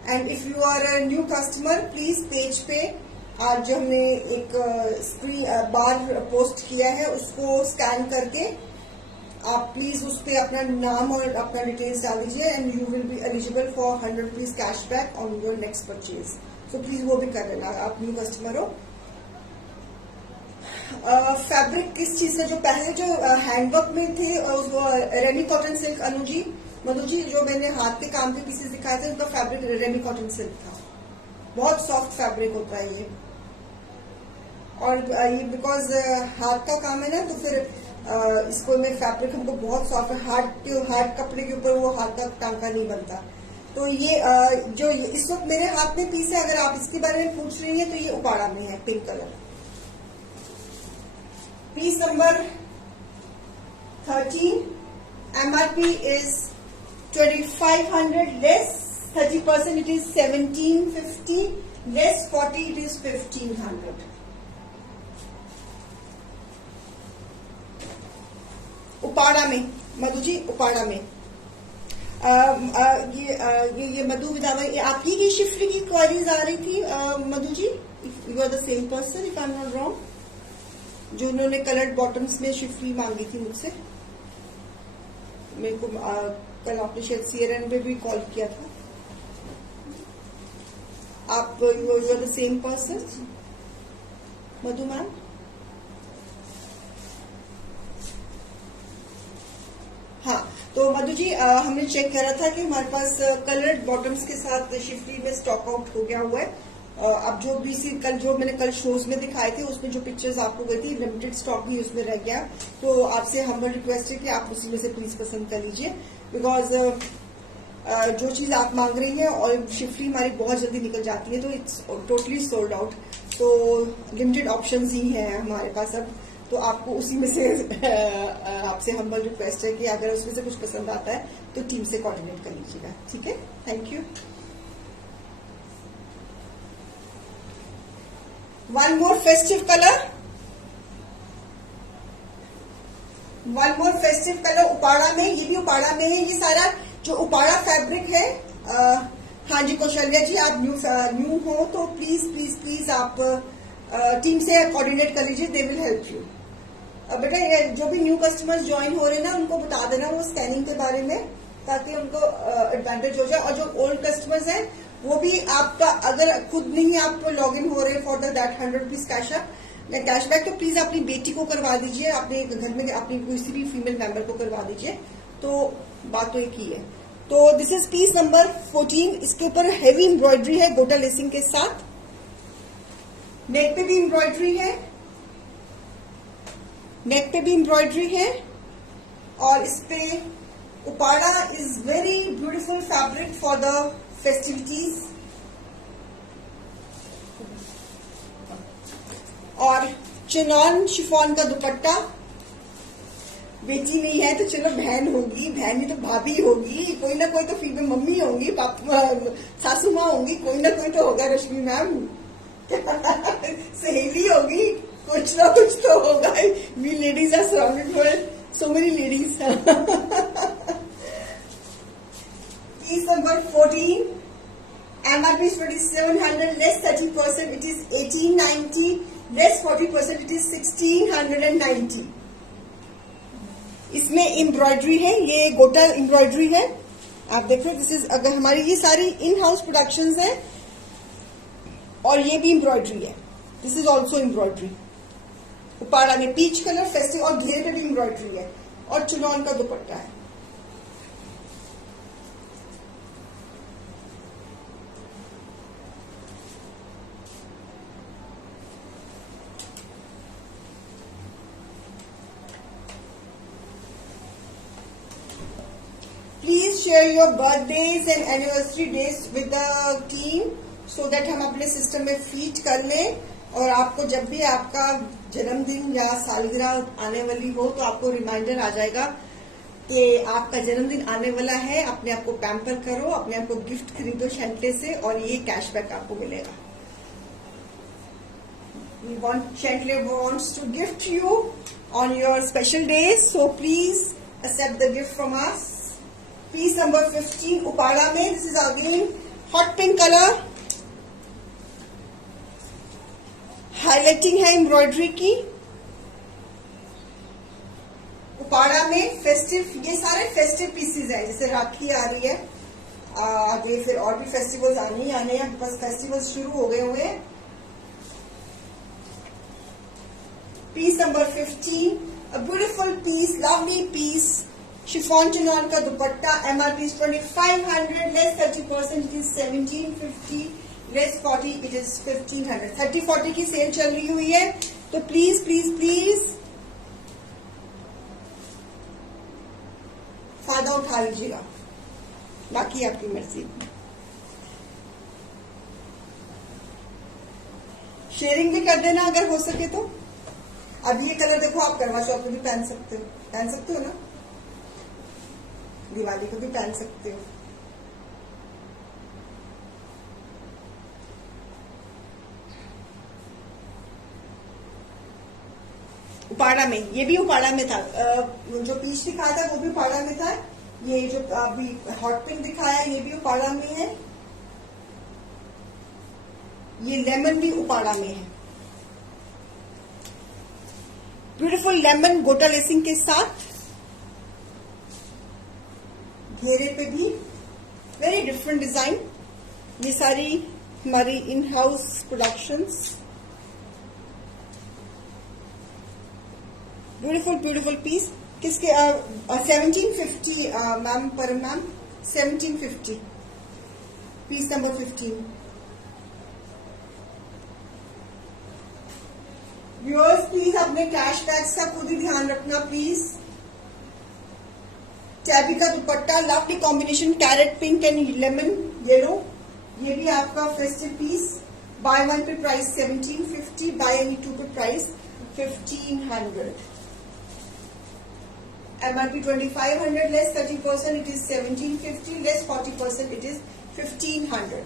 And if you are a new customer, please page पे आज जो हमने एक स्क्रीन बार पोस्ट किया है उसको स्कैन करके आप प्लीज उस पे अपना नाम और अपना डिटेल्स डाल दीजिए and you will be eligible for 100 rupees cashback on your next purchase. So please वो भी कर लेना, आप न्यू कस्टमर हो। फैब्रिक किस चीज का, जो पहले जो हैंडवर्क में थे ramie cotton silk, Anuji Madhu ji, जो मैंने हाथ के काम के पीसेस दिखाए थे उनका फैब्रिक रेमी कॉटन सिल्क था, बहुत सॉफ्ट फैब्रिक होता है ये, और ये बिकॉज हाथ का काम है ना तो फिर इसको में फैब्रिक हमको बहुत सॉफ्ट, हार्ड कपड़े के ऊपर वो हाथ का टांका नहीं बनता। तो ये जो इस वक्त मेरे हाथ में पीस है, अगर आप इसके बारे में पूछ रही हैं तो ये उपाड़ा में है, pink colour. Piece number 13, MRP is 2500, less 30% it is 1750, less 40 it is 1500। Uppada में मधु जी, उपाड़ा में ये मधु विदावा, ये आपकी की शिफ्ट की क्वारीज आ रही थी Madhu ji, you are the same person if I am not wrong, जो उन्होंने कलर्ड बॉटम्स में शिफ्टी मांगी थी मुझसे, मेरे को कल आपने शायद CRN पे भी कॉल किया था, आप you are the same person Madhu ma'am. हाँ, तो मधु जी हमने चेक करा था कि हमारे पास कलर्ड बॉटम्स के साथ शिफ्टी में स्टॉक आउट हो गया हुआ है। अब जो भी जो मैंने कल शोज में दिखाए थे उसमें जो पिक्चर्स आपको गई थी, लिमिटेड स्टॉक भी उसमें रह गया, तो आपसे हम्बल रिक्वेस्ट है कि आप उसी में से प्लीज पसंद कर लीजिए, बिकॉज जो चीज आप मांग रही हैं और शिफ्टी हमारी बहुत जल्दी निकल जाती है, तो इट्स टोटली सोल्ड आउट, तो लिमिटेड ऑप्शंस ही हैं हमारे पास अब, तो आपको उसी में से आपसे हम्बल रिक्वेस्ट है कि अगर उसमें से कुछ पसंद आता है तो टीम से कोऑर्डिनेट कर लीजिएगा, ठीक है, thank you. One more festive colour Uppada में, ये भी उपाड़ा में है, ये सारा जो उपाड़ा फैब्रिक है। हाँ जी कौशल्या जी, आप न्यू हो तो प्लीज प्लीज प्लीज आप टीम से कोऑर्डिनेट कर लीजिए, दे विल हेल्प यू। बेटा जो भी न्यू कस्टमर्स ज्वाइन हो रहे हैं ना, उनको बता देना वो स्कैनिंग के बारे में, ताकि उनको एडवांटेज हो जाए, और जो ओल्ड कस्टमर्स हैं वो भी आपका, अगर खुद नहीं आप लॉग इन हो रहे फॉर दैट 100 रुपीज कैशबैक, तो प्लीज अपनी बेटी को करवा दीजिए, अपने घर में अपनी किसी भी फीमेल मेंबर को करवा दीजिए, तो बात तो एक ही है। तो दिस इज पीस नंबर 14, इसके ऊपर हेवी एम्ब्रॉयडरी है गोटा लेसिंग के साथ, नेक पे भी एम्ब्रॉयडरी है, और इस पे Uppada is very beautiful fabric for the festivities, और चिनॉन शिफॉन का दुपट्टा। बेटी नहीं है तो चलो बहन होगी, बहन नहीं तो भाभी होगी, कोई ना कोई तो फीमेल मम्मी होंगी, सासू माँ होंगी, कोई ना कोई तो होगा रश्मि मैम सहेली होगी, कुछ ना कुछ तो होगा। We ladies are surrounded So many ladies. Piece number 14. MRP is 2700 less 30%. It is 1890 less 40%. It is 1690. इसमें एम्ब्रॉयडरी है, ये गोटा एम्ब्रॉयडरी है. आप देख रहे हो, दिस इज, अगर हमारी ये सारी इन हाउस प्रोडक्शंस है और ये भी एम्ब्रॉयडरी है. This is also embroidery. Uppada में पीच कलर फेस्टिव और घेरे पे भी एम्ब्रॉयडरी है और चुनौन का दुपट्टा है. Please share your birthdays and anniversary days with the team so that हम अपने सिस्टम में फीड कर लें और आपको जब भी आपका जन्मदिन या सालगिरह आने वाली हो तो आपको रिमाइंडर आ जाएगा कि आपका जन्मदिन आने वाला है. अपने आप को पैम्पर करो, अपने आप को गिफ्ट खरीदो शैंटले से और ये कैशबैक आपको मिलेगा. Chantle wants to gift you on your special days, so please accept the gift from us. Piece number 15 Uppada में, this is again hot pink color. Highlighting है एम्ब्रॉयडरी की. उपाड़ा में फेस्टिव, ये सारे फेस्टिव पीसेज हैं. जैसे राखी आ रही है आगे, फिर और भी फेस्टिवल्स आने हैं, बस फेस्टिवल्स शुरू हो गए हुए हैं. Piece number 15, a beautiful piece, lovely piece. Chiffon chinon का dupatta. MRP is 2500 less 30%. It is 1750 less 40. It is 1500. 30-40 की सेल चल रही हुई है, तो प्लीज प्लीज प्लीज फायदा उठा लीजिएगा. बाकी आपकी मर्जी. शेयरिंग भी कर देना अगर हो सके तो. अब ये कलर देखो, आप करवा चौथ में भी पहन सकते हो ना, दिवाली को भी पहन सकते हो. उपाड़ा में, ये भी उपाड़ा में था. जो पीच दिखाया था वो भी उपाड़ा में था. ये जो अभी हॉट पिंक दिखाया ये भी उपाड़ा में है. ये लेमन भी उपाड़ा में है. ब्यूटीफुल लेमन गोटा लेसिंग के साथ, घेरे पे भी वेरी डिफरेंट डिजाइन. ये सारी हमारी in house productions. Beautiful beautiful piece. किसके 1750 मैम पर ma'am 1750. Piece number 15. Viewers please अपने कैश बैग्स का खुद ही ध्यान रखना प्लीज. टैबी का dupatta, lovely combination, carrot pink and lemon yellow. ये भी आपका festive piece. Buy one pay price 1750, buy any two pay price 1500. MRP 2500 less 30%. It is 1750 less 40%. It is 1500.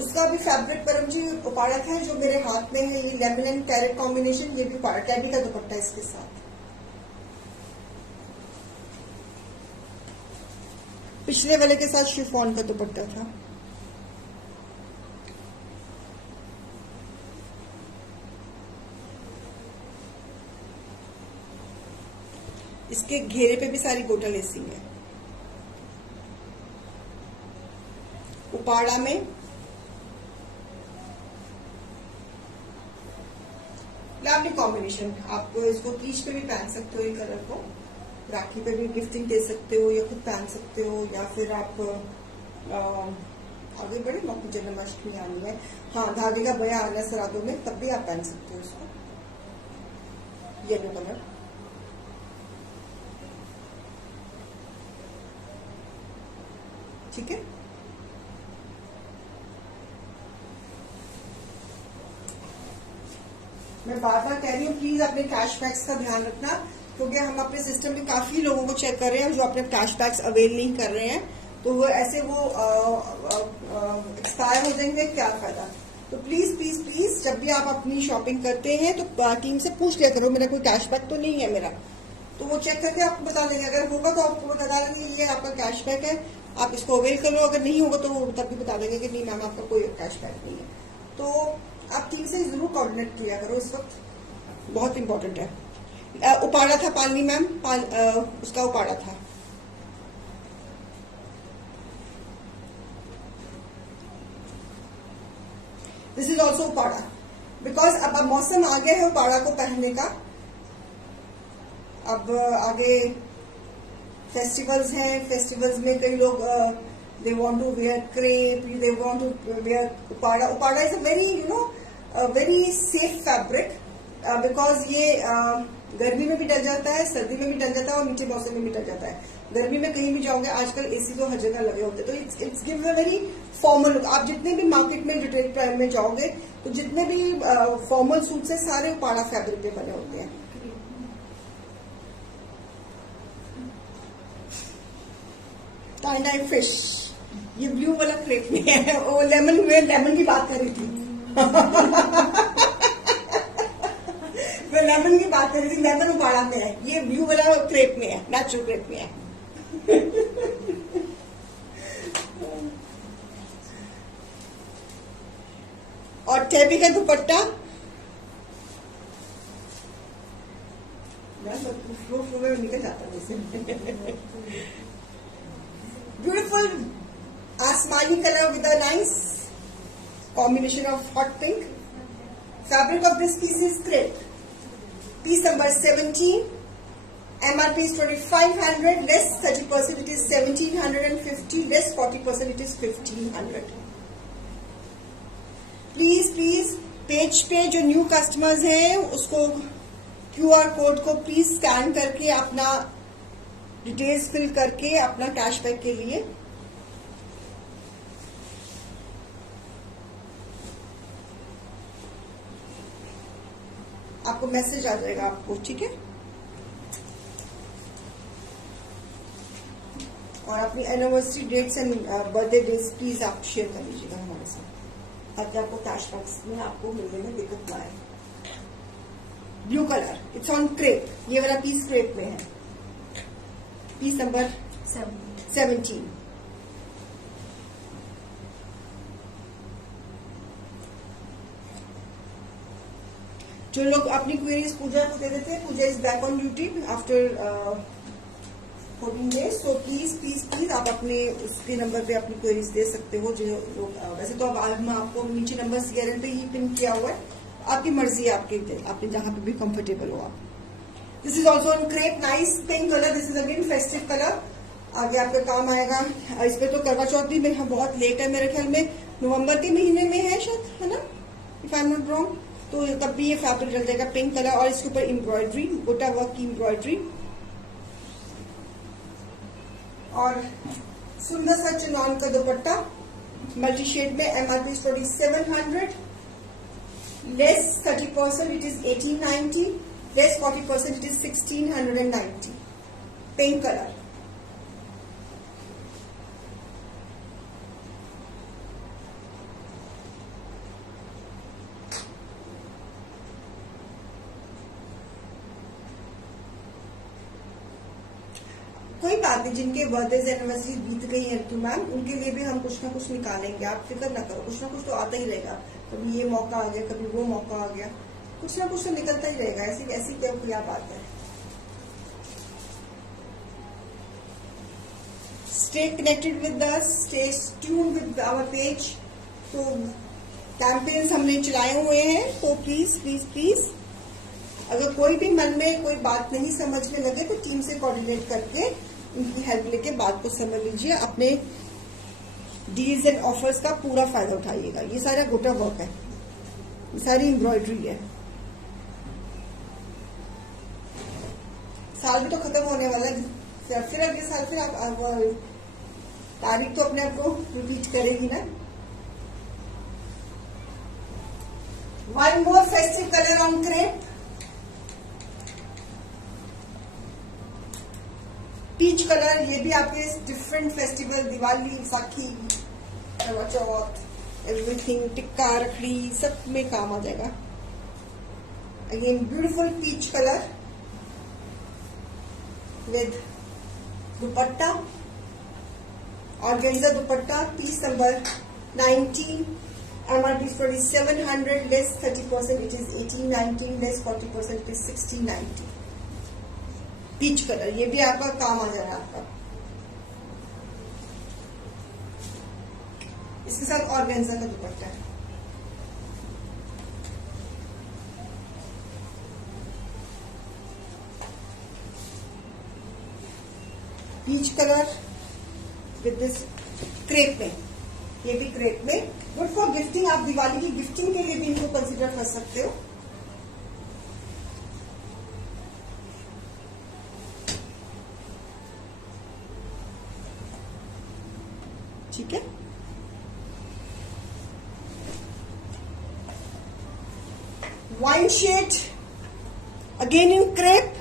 उसका भी फैब्रिक परम जी उपाड़ा था जो मेरे हाथ में है. ये लेमन एंड कैरेट कॉम्बिनेशन, ये भी उपाड़ा. टैबी का दुपट्टा इसके साथ. पिछले वाले के साथ शिफॉन का दुपट्टा था. इसके घेरे पे भी सारी गोटा लेसिंग है. उपाड़ा में लवली कॉम्बिनेशन. आप इसको तीज पे भी पहन सकते हो, ये कलर को राखी पे भी गिफ्टिंग दे सकते हो या खुद पहन सकते हो, या फिर आप आगे बढ़े. मक्खी जन्माष्टमी आनी है, हाँ धागे का बया आना सरादों में, तब भी आप पहन सकते हो इसको. Yellow colour. ठीक है. मैं बार बार कह रही हूँ प्लीज अपने कैशबैक्स का ध्यान रखना, क्योंकि हम अपने सिस्टम में काफी लोगों को चेक कर रहे हैं जो अपने कैशबैक्स अवेल नहीं कर रहे हैं, तो वो ऐसे वो एक्सपायर हो जाएंगे, क्या फायदा. तो प्लीज प्लीज प्लीज जब भी आप अपनी शॉपिंग करते हैं तो टीम से पूछ लिया करो मेरा कोई कैशबैक तो नहीं है मेरा, तो वो चेक करके आपको बता देंगे। अगर होगा तो आपको बता देंगे ये आपका कैशबैक है, आप इसको अवेल कर लो। अगर नहीं होगा तो वो तब भी बता देंगे कि नहीं मैम आपका कोई कैशबैक नहीं है। तो आप टीम से जरूर कोऑर्डिनेट किया करो, इस वक्त बहुत इंपॉर्टेंट है। उपाड़ा था पालनी मैम, उसका उपाड़ा था। This is also Uppada, because अब मौसम आ गया है उपाड़ा को पहनने का। अब आगे फेस्टिवल्स हैं, फेस्टिवल्स में कई लोग they want to wear crepe, they want to wear Uppada. Uppada is a very very safe fabric, because ये गर्मी में भी डल जाता है, सर्दी में भी डल जाता है और मीठे मौसम में भी डल जाता है। गर्मी में कहीं भी जाओगे, आजकल एसी तो हर जगह लगे होते हैं, तो it's give a very formal look. आप जितने भी मार्केट में रिटेल प्राइस में जाओगे तो जितने भी फॉर्मल सूट्स है सारे उपाड़ा फैब्रिक पे बने होते हैं। टाई डाई फिश, ये ब्लू वाला क्रेप में है। वो लेमन की बात कर रही थी। मैं लेमन की बात कर रही थी, लेमन उपाड़ा में है, ये ब्लू वाला क्रेप में है, नेचुरल क्रेप में है। और टेबी का दुपट्टा फ्लो निकल जाता है वैसे। Beautiful asmani color with a nice combination of hot pink. Fabric of this piece is crepe. Piece number 17. MRP is 2500, less 30% it is 1750, less 40% it is 1500. Please page पे जो न्यू कस्टमर्स हैं उसको QR कोड को प्लीज स्कैन करके अपना डिटेल्स फिल करके अपना कैशबैक के लिए आपको मैसेज आ जाएगा आपको, ठीक है। और अपनी anniversary dates and birthday dates please आप शेयर कर लीजिएगा हमारे साथ, ताकि आपको कैशबैक में आपको मिलने में दिक्कत ना आए। Blue colour, it's on crepe, ये वाला पीस क्रेप में है, पीस नंबर 17। जो लोग अपनी क्वेरीज पूजा को दे देते हैं, Pooja is back on duty after 14 days, तो प्लीज प्लीज प्लीज आप अपने उसके नंबर पे अपनी क्वेरीज दे सकते हो। जो लोग वैसे तो अब आज मैं आपको नीचे नंबर गारंटी ही पिन किया हुआ है, आपकी मर्जी है, आपके जहां पे भी कंफर्टेबल हो आप। This is also in crepe, nice pink colour, this is again festive colour, आगे आपका काम आएगा। इस पे तो करवा चौथ भी बहुत लेट है, मेरे ख्याल में नवंबर के महीने में है शायद, है ना, if I am not wrong, तो तब भी ये फैब्रिक चल जाएगा पिंक कलर। और इसके ऊपर एम्ब्रॉयडरी, गोटा वर्क की एम्ब्रॉयडरी, और सुंदर सा चिनॉन का दुपट्टा मल्टी शेड में। MRP 2700, less 30% it is 1890, less 40% it is 1690, pink colour. कोई बात नहीं, जिनके बर्थडे एनिवर्सरी बीत गई है तो मैम उनके लिए भी हम कुछ ना कुछ निकालेंगे, आप फिक्र ना करो, कुछ ना कुछ तो आता ही रहेगा। कभी ये मौका आ गया, कभी वो मौका आ गया, कुछ ना कुछ तो निकलता ही रहेगा। ऐसी क्या बात है। Stay connected with us, stay tuned with our page. तो कैंपेन्स हमने चलाए हुए हैं, तो प्लीज प्लीज प्लीज अगर कोई भी मन में कोई बात नहीं समझने लगे तो टीम से कोऑर्डिनेट करके उनकी हेल्प लेके बात को समझ लीजिए, अपने डील्स एंड ऑफर्स का पूरा फायदा उठाइएगा। ये सारा गोटा वर्क है, ये सारी एम्ब्रॉयडरी है। साल भी तो खत्म होने वाला है, फिर अगले साल फिर आप तारीख तो अपने आप को रिपीट करेगी ना। One more festive colour on crepe, peach colour, ये भी आपके डिफरेंट फेस्टिवल, दिवाली, विसाखी, करवा चौथ, एवरीथिंग, टिक्का रखड़ी सब में काम आ जाएगा। Again beautiful peach colour with dupatta, organza dupatta, piece number 19, MRP is 2700, less 30%, it is 1819, less 40%, it is 1690। Peach colour, ये भी आपका काम आ जाएगा आपका। इसके साथ ऑर्गेन्जा का दुपट्टा है। Peach colour with this crepe में, ये भी क्रेप में, गुड फॉर गिफ्टिंग। आप दिवाली की गिफ्टिंग के लिए भी इनको कंसिडर कर सकते हो। ठीक है, wine shade again in crepe,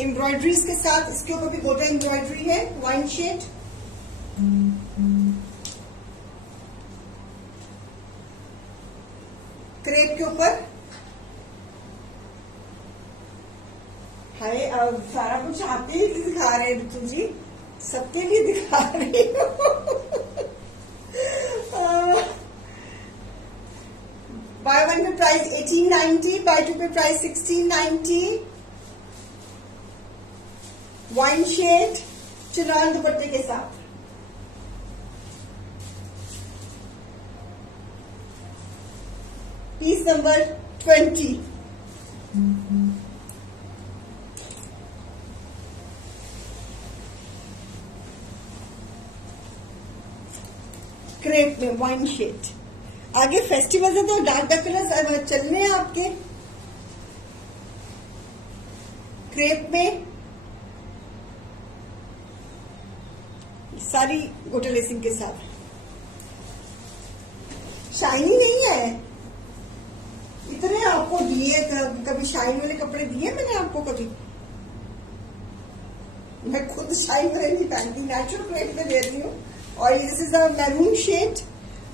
embroideries के साथ, इसके ऊपर भी गोटा एम्ब्रॉयडरी है। वाइन शेड, क्रेप के ऊपर। हाय, अब सारा कुछ आपके लिए दिखा रहे हैं ऋतु जी, सबके लिए दिखा रही हूँ। Buy one pay price 1890, buy two pay price 1690। Wine shade chinon दुपट्टे के साथ। Piece number 20। क्रेप में वाइन शेड। आगे फेस्टिवल है तो डार्क कलर चलने हैं आपके। क्रेप में सारी गोटा लेसिंग के साथ। शाइनी नहीं है, इतने आपको दिए, कभी शाइन वाले कपड़े दिए मैंने आपको कभी? मैं खुद शाइन वाले नहीं पहनती, नेचुरल क्रेप में देती हूँ। और this is a maroon shade.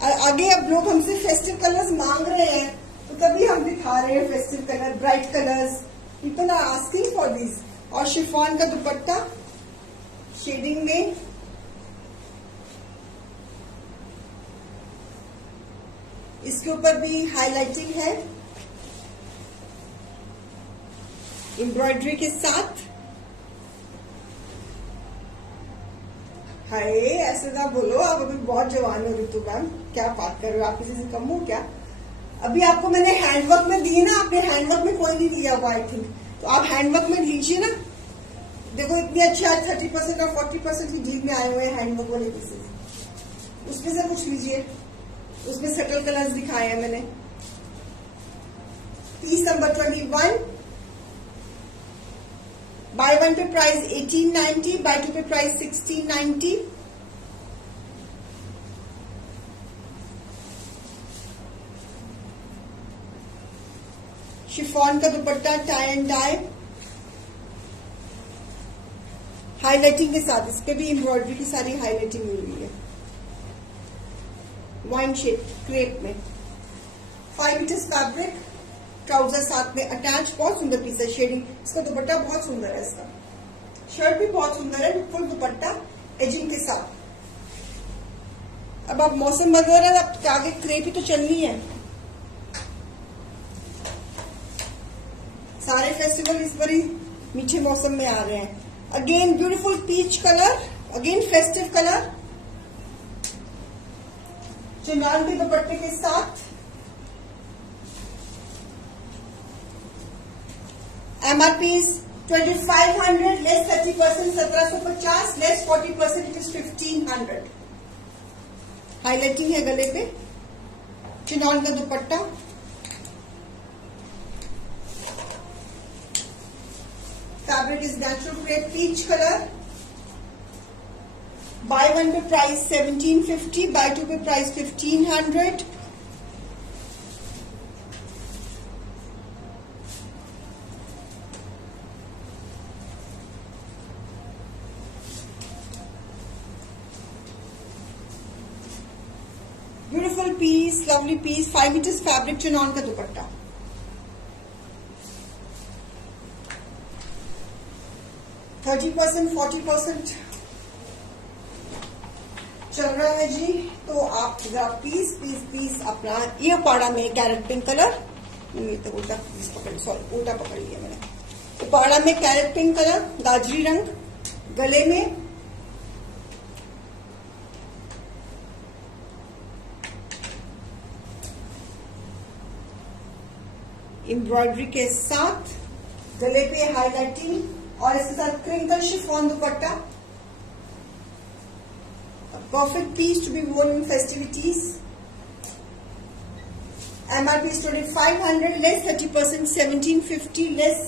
आगे अब लोग हमसे फेस्टिव कलर्स मांग रहे हैं, तो तभी हम दिखा रहे हैं festive colour, bright colours. People are asking for this. और शिफॉन का दुपट्टा शेडिंग में। इसके ऊपर भी हाईलाइटिंग है एम्ब्रॉयडरी के साथ। हाय, ऐसे ना बोलो, आप अभी बहुत जवान हो ऋतु मैम, क्या बात कर रहे हो? आप किसी से कम हो क्या? अभी आपको मैंने हैंडवर्क में दिए ना, आपने हैंडवर्क में कोई नहीं लिया हुआ आई थिंक, तो आप हैंडवर्क में लीजिए ना। देखो इतने अच्छे आज 30% और 40% की डील में आए हुए हैं हैंडवर्क वाले पीसेस, उसमें से कुछ लीजिए। उसमें सटल कलर्स दिखाए हैं मैंने। Piece number 21। Buy one pay price 1890, buy two pay price 1690। Chiffon का dupatta tie and dye, highlighting के साथ। इस पे भी एम्ब्रॉयडरी की सारी हाईलाइटिंग हुई हुई है। वाइन शेड क्रेप में, 5 मीटर्स फैब्रिक, ट्राउजर साथ में अटैच। बहुत सुंदर पीस है, शेडिंग। इसका दुपट्टा बहुत सुंदर है, इसका शर्ट भी बहुत सुंदर है, फुल दुपट्टा एजिंग के साथ। अब आप मौसम वगैरह, अब आगे क्रेप ही तो चलनी है। सारे फेस्टिवल इस बार ही मीठे मौसम में आ रहे हैं। Again beautiful peach colour, again festive colour, chinon के दुपट्टे के साथ। MRP is 2500, less 30%, 1750, less 40%, it is 1500। Highlighting है गले पे, चिनान का dupatta. Fabric is natural crepe peach colour. Buy one pay price 1750, buy two pay price 1500। Beautiful piece, lovely piece, 5 metres fabric chinon का दुपट्टा। %, 40% चल रहा है जी। तो आप जरा प्लीज अपना ये पाड़ा में कैरेट पिंक कलर, तो उल्टा प्लीज पकड़, सॉरी उल्टा पकड़ लिया मैंने। तो पाड़ा में कैरेट पिंक कलर, गाजरी रंग, गले में एम्ब्रॉयडरी के साथ, गले पे हाईलाइटिंग और इसके साथ crinkle chiffon dupatta. Perfect piece to be worn in festivities. MRP is 2500, less 30%, 1750, less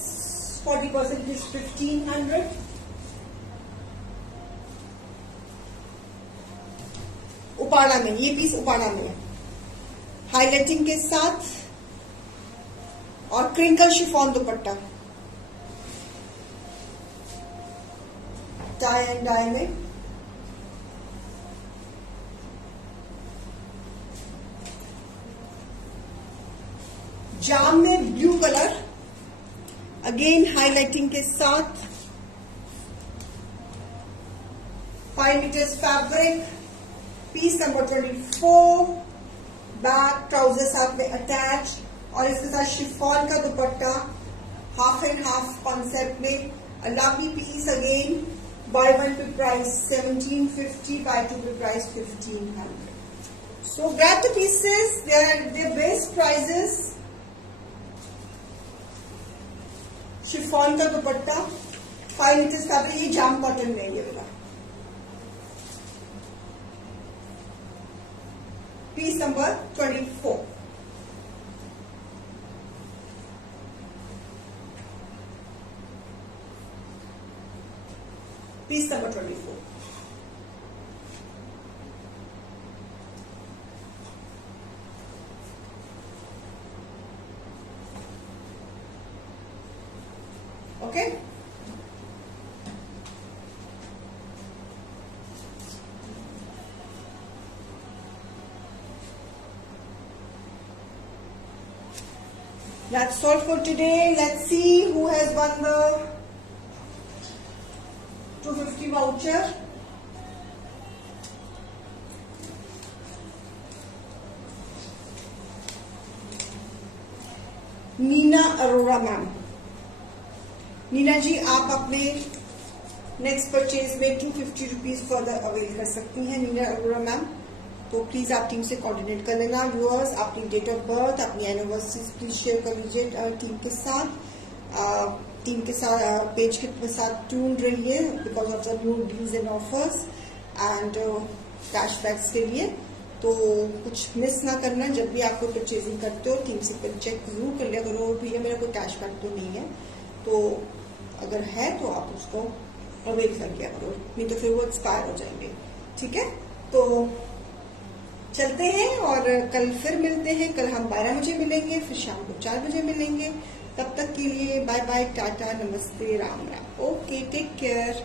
40% is 1500. Uppada में, ये पीस उपाड़ा में हाईलाइटिंग के साथ और crinkle chiffon dupatta, tie and dye में। जाम में ब्लू कलर, अगेन हाईलाइटिंग के साथ, 5 metres fabric, piece number 24, back trouser साथ में अटैच और इसके साथ शिफॉन का dupatta, half and half concept में। A lovely piece again, buy one pay price 1750, buy two pay price 1500। So grab the pieces, they are their best prices. Chiffon का दुपट्टा, 5 मीटर्स फैब्रिक, ये जाम कॉटन में ये वाला, piece number 24। Piece number 24। Okay, that's all for today. Let's see who has won the 250 voucher. Neena Arora ma'am. Neena ji, आप अपने नेक्स्ट परचेज में 250 रुपीज फर्दर अवेल कर सकती हैं नीना अरोड़ा मैम। तो प्लीज आप टीम से कोऑर्डिनेट कर लेना। व्यूअर्स, अपनी डेट ऑफ बर्थ, अपनी एनिवर्सरीज प्लीज शेयर कर लीजिए टीम के साथ। टीम के साथ पेज के साथ ट्यून रहिए because of the new deals and offers and cashbacks के लिए। तो कुछ मिस ना करना, जब भी आप कोई परचेजिंग करते हो टीम से चेक जरूर कर लिया करो, भैया मेरा कोई कैशबैक तो नहीं है। तो अगर है तो आप उसको अवेल कर लिया करो, नहीं तो फिर वो एक्सपायर हो जाएंगे। ठीक है, तो चलते हैं और कल फिर मिलते हैं। कल हम 12 बजे मिलेंगे, फिर शाम को 4 बजे मिलेंगे। तब तक के लिए बाय बाय, टाटा, नमस्ते, Ram Ram. Okay, take care.